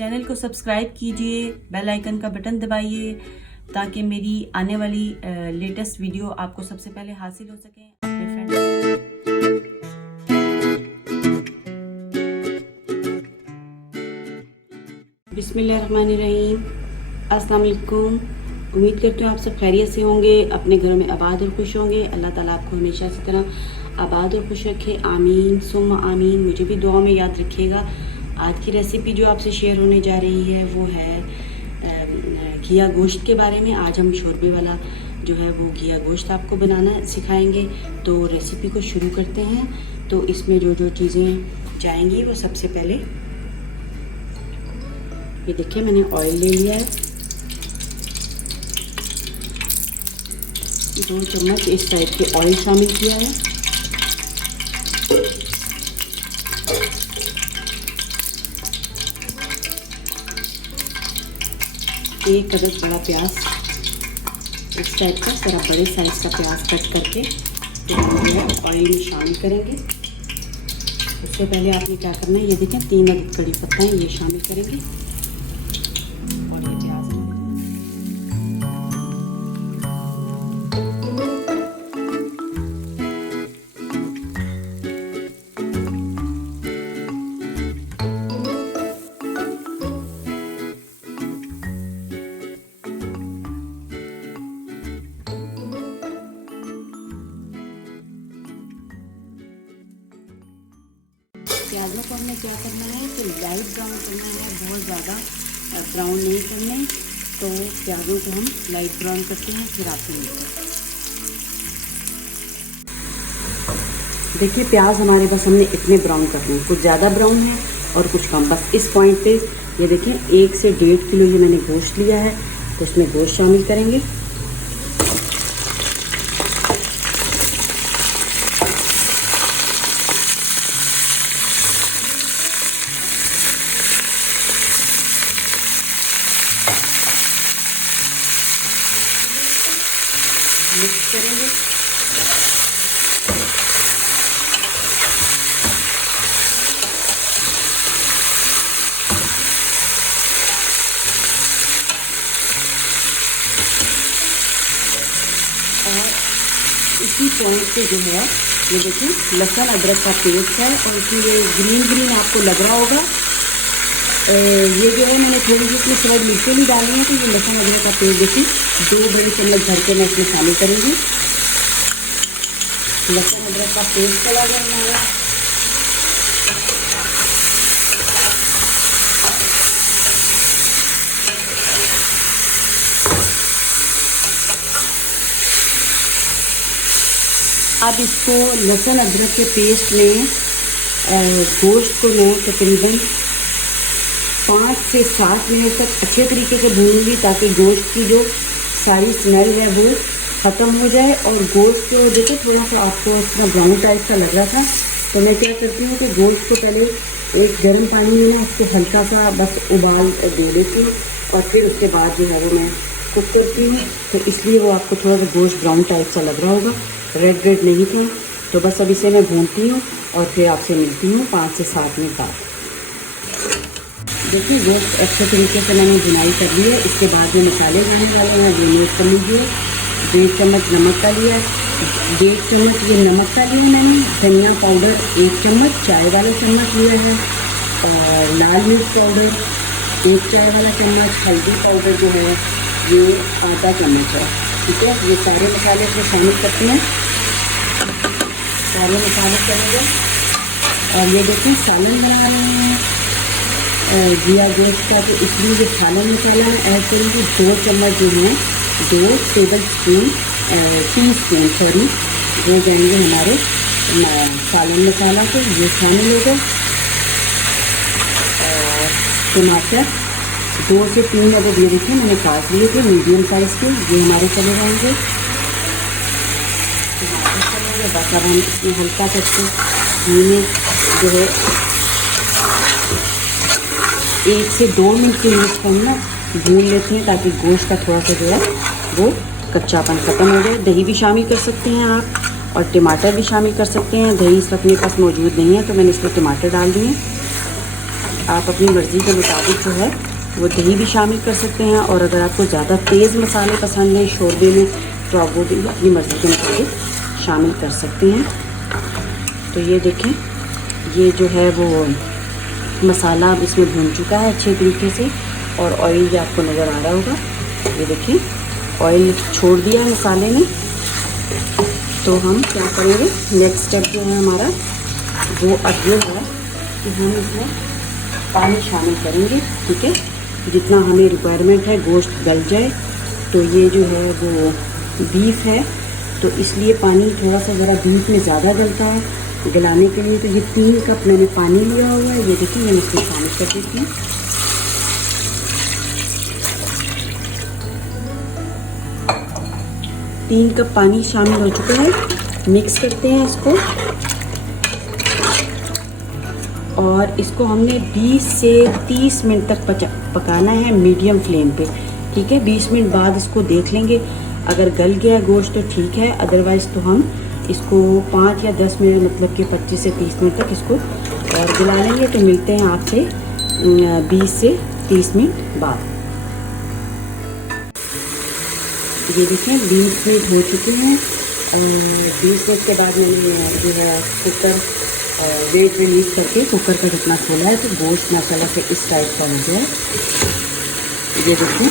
Channel को subscribe कीजिए, bell icon का बटन दबाइए ताकि मेरी आने वाली लेटेस्ट वीडियो आपको सबसे पहले हासिल हो सके। अपने फ्रेंड्स बिस्मिल्लाहिर्रहमानिर्रहीम, अस्सलाम वालेकुम। उम्मीद करती हूँ आप सब खैरियत से होंगे, अपने घरों में आबाद और खुश होंगे। अल्लाह ताला आपको हमेशा इसी तरह आबाद और खुश रखे, आमीन सुम्मा आमीन। मुझे भी दुआ में याद रखिएगा। आज की रेसिपी जो आपसे शेयर होने जा रही है वो है घिया गोश्त के बारे में। आज हम शोरबे वाला जो है वो घिया गोश्त आपको बनाना सिखाएंगे। तो रेसिपी को शुरू करते हैं। तो इसमें जो जो चीज़ें जाएंगी वो सबसे पहले ये देखिए, मैंने ऑयल ले लिया है 2 चम्मच इस टाइप के ऑयल शामिल किया है। एक अदद बड़ा प्याज इस टाइप का, जरा बड़े साइज़ का प्याज कट करके तो हम ऑयल में शामिल करेंगे। उससे पहले आपने क्या करना है, ये देखें 3 अदद कड़ी पत्ता है, ये शामिल करेंगे और ये प्याज प्याज़ों को हमने क्या करना है तो लाइट ब्राउन करना है, बहुत ज़्यादा ब्राउन नहीं करने। तो प्याज़ों को हम लाइट ब्राउन करते हैं, फिर आपसे मिलते हैं। देखिए प्याज हमारे बस हमने इतने ब्राउन करने हैं, कुछ ज़्यादा ब्राउन है और कुछ कम। बस इस पॉइंट पे ये देखिए 1 से 1.5 किलो ये मैंने गोश्त लिया है, तो इसमें गोश्त शामिल करेंगे। मिक्स करेंगे। और इसी पॉइंट पे जो है ये देखिए लहसुन अदरक का पेस्ट है और इसमें ये ग्रीन आपको लग रहा होगा। ये जो है मैंने थोड़ी सी इसमें सलाद मिर्चें भी डाली हैं। तो ये लहसुन अदरक का पेस्ट देखिए 2 बड़े चम्मच भर के मैं इसमें शामिल करूँगी। लहसुन अदरक का पेस्ट चला गया हमारा। अब इसको लहसुन अदरक के पेस्ट में गोश्त को मैं तकरीबन 5 से 7 मिनट तक अच्छे तरीके से भूनूंगी ताकि गोश्त की जो सारी स्मेल है वो ख़त्म हो जाए। और गोश्त को देखिए थोड़ा सा आपको इस तरह ब्राउन टाइप का लग रहा था, तो मैं क्या करती हूँ कि गोश्त को पहले एक गर्म पानी में ना उसको हल्का सा बस उबाल दे लेती हूँ और फिर उसके बाद जो है वो मैं कुक करती हूँ। तो इसलिए वो आपको थोड़ा सा गोश्त ब्राउन टाइप सा लग रहा होगा, रेड नहीं था। तो बस अब इसे मैं भूनती हूँ और फिर आपसे मिलती हूँ 5 से 7 मिनट बाद। देखिए गोश्त अच्छे तरीके से मैंने भुनाई कर ली है। इसके बाद जो मसाले डालने वाले हैं वो नोट कर लीजिए। 1.5 चम्मच नमक का लिया है, 1.5 चम्मच ये नमक का लिया मैंने। धनिया पाउडर 1 चम्मच, चाय वाला चम्मच लिया है। और लाल मिर्च पाउडर 1 चाय वाला चम्मच। हल्दी पाउडर जो है ये आधा चम्मच है। ठीक है, ये सारे मसाले इसमें शामिल करते हैं। सारे मसाले करेंगे और ये देखें सालन बना रहे हैं घिया गोश्त का, तो इसलिए ये सालन मसाला में ऐड करेंगे 2 चम्मच जो है 2 टेबल स्पून टी-स्पून वो जाएंगे हमारे सालन मसाला को, ये शामिल होगा। और टमाटर 2 से 3 अदद ये देखिए मैंने काट लिए थे मीडियम साइज़ के, ये हमारे चले जाएंगे। टमाटर चलेंगे। बस अब हम इसमें हल्का करके घी में जो है 1 से 2 मिनट के लिए इसको हम ना भून लेते हैं ताकि गोश्त का थोड़ा सा जो है वो कच्चापन ख़त्म हो जाए। दही भी शामिल कर सकते हैं आप और टमाटर भी शामिल कर सकते हैं। दही इस वक्त मेरे पास मौजूद नहीं है तो मैंने इसमें टमाटर डाल दिए। आप अपनी मर्ज़ी के मुताबिक जो है वो दही भी शामिल कर सकते हैं, और अगर आपको ज़्यादा तेज़ मसाले पसंद हैं शोरबे में तो आप वो भी अपनी मर्ज़ी के मुताबिक शामिल कर सकते हैं। तो ये देखें, ये जो है वो मसाला इसमें भून चुका है अच्छे तरीके से, और ऑयल भी आपको नज़र आ रहा होगा। ये देखिए ऑयल छोड़ दिया है मसाले ने। तो हम क्या करेंगे, नेक्स्ट स्टेप जो है हमारा वो अब ये है कि हम इसमें पानी शामिल करेंगे। ठीक है, जितना हमें रिक्वायरमेंट है गोश्त गल जाए। तो ये जो है वो बीफ है तो इसलिए पानी थोड़ा सा ज़रा बीफ में ज़्यादा गलता है गलाने के लिए। तो ये 3 कप मैंने पानी लिया हुआ है। ये देखिए मैं इसमें शामिल कर देती हूँ। तीन कप पानी शामिल हो चुका है। मिक्स करते हैं इसको, और इसको हमने 20 से 30 मिनट तक पकाना है मीडियम फ्लेम पे। ठीक है, 20 मिनट बाद इसको देख लेंगे, अगर गल गया गोश्त तो ठीक है, अदरवाइज़ तो हम इसको 5 या 10 मिनट मतलब कि 25 से 30 मिनट तक इसको और गला लेंगे। तो मिलते हैं आपसे 20 से 30 मिनट बाद। ये देखें 20 मिनट हो चुके हैं। 20 मिनट के बाद मैंने जो है कुकर वेट रिलीज करके कुकर का ढकना खोला है, तो गोश्त माशाल्लाह से इस टाइप का हो गया है। ये देखिए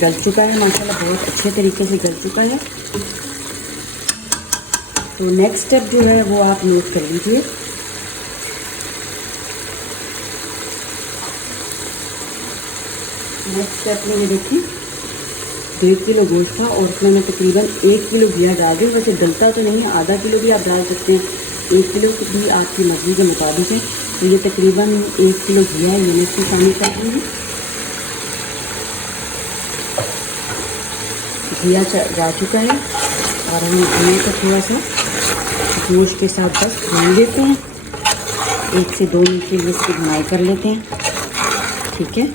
गल चुका है माशाल्लाह, बहुत अच्छे तरीके से गल चुका है। तो नेक्स्ट स्टेप जो है वो आप नोट कर लीजिए। नेक्स्ट स्टेप में ये देखिए 1.5 किलो गोश्त था और उसमें मैं तकरीबन 1 किलो घिया डाल दी। वैसे गलता तो नहीं है, आधा किलो भी आप डाल सकते हैं, 1 किलो भी आपकी मर्ज़ी के मुताबिक है। तो ये तकरीबन 1 किलो घिया है, ये इसमें शामिल कर दूँगी। घिया जा चुका है और हम घिया को थोड़ा सा गोश्त के साथ बस भून लेते हैं। 1 से 2 मिनट के लिए इसकी भुनाई कर लेते हैं। ठीक है,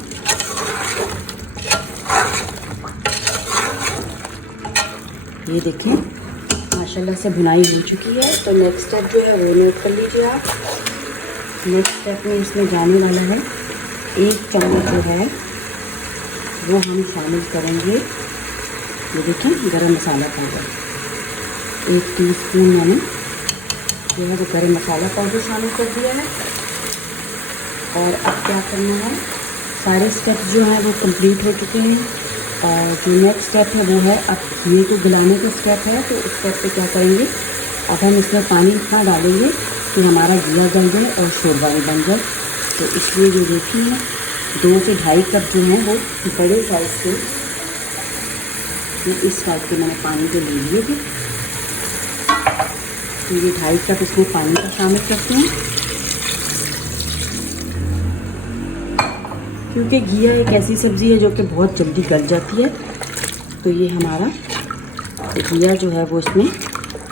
ये देखें माशाल्लाह से भुनाई हो चुकी है। तो नेक्स्ट स्टेप जो है वो नोट कर लीजिए आप। नेक्स्ट स्टेप में इसमें जाने वाला है 1 चम्मच जो है वो हम शामिल करेंगे। ये देखें गरम मसाला पाउडर, 1 टीस्पून मैंने जो है वो गरम मसाला पाउडर शामिल कर दिया है। और अब क्या करना है, सारे स्टेप्स जो हैं वो कंप्लीट हो चुके हैं। और जो नेक्स्ट स्टेप है वो है अब ये तो गलाने का स्टेप है। तो उस स्टेप पे क्या करेंगे, अब हम इसमें पानी इतना डालेंगे कि हमारा घिया गल जाए और शोरबा भी बन जाए। तो इसलिए जो देखिए 2 से 2.5 कप जो है वो बड़े साइज़ के इस टाइप के मैंने पानी को ले लिए थे। तो ये 2.5 कप इसमें पानी का शामिल करते हैं, क्योंकि घिया एक ऐसी सब्ज़ी है जो कि बहुत जल्दी गल जाती है। तो ये हमारा घिया जो है वो इसमें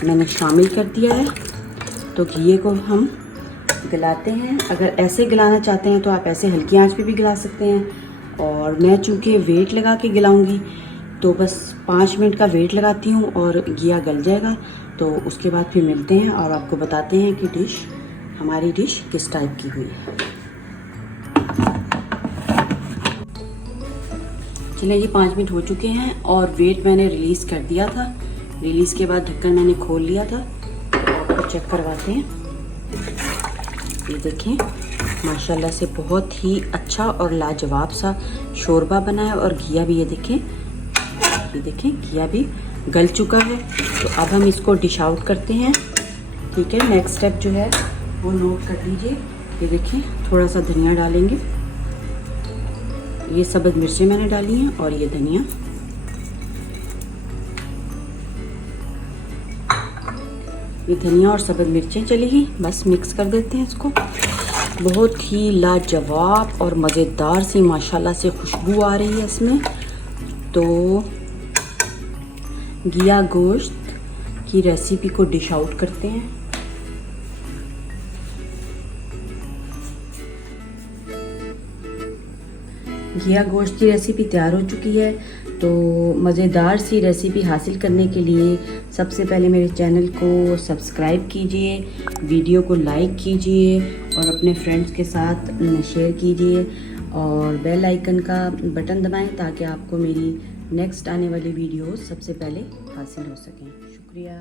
मैंने शामिल कर दिया है। तो घिये को हम गलाते हैं। अगर ऐसे गलाना चाहते हैं तो आप ऐसे हल्की आंच पे भी गला सकते हैं। और मैं चूँकि वेट लगा के गलाऊंगी तो बस 5 मिनट का वेट लगाती हूँ और घिया गल जाएगा। तो उसके बाद फिर मिलते हैं और आपको बताते हैं कि हमारी डिश किस टाइप की हुई है। चलिए जी 5 मिनट हो चुके हैं और वेट मैंने रिलीज़ कर दिया था। रिलीज़ के बाद ढक्कन मैंने खोल लिया था। आपको चेक करवाते हैं। ये देखें माशाल्लाह से बहुत ही अच्छा और लाजवाब सा शोरबा बना है। और घिया भी ये देखें घिया भी गल चुका है। तो अब हम इसको डिश आउट करते हैं। ठीक है, नेक्स्ट स्टेप जो है वो नोट कर लीजिए। ये देखें थोड़ा सा धनिया डालेंगे, ये सब्ज़ मिर्चें मैंने डाली हैं और ये धनिया। ये धनिया और सब्ज़ मिर्चें चलेगी, बस मिक्स कर देते हैं इसको। बहुत ही लाजवाब और मज़ेदार सी माशाल्लाह से खुशबू आ रही है इसमें। तो घिया गोश्त की रेसिपी को डिश आउट करते हैं। घिया गोश्त की रेसिपी तैयार हो चुकी है। तो मज़ेदार सी रेसिपी हासिल करने के लिए सबसे पहले मेरे चैनल को सब्सक्राइब कीजिए, वीडियो को लाइक कीजिए और अपने फ्रेंड्स के साथ शेयर कीजिए और बेल आइकन का बटन दबाएं ताकि आपको मेरी नेक्स्ट आने वाली वीडियो सबसे पहले हासिल हो सकें। शुक्रिया।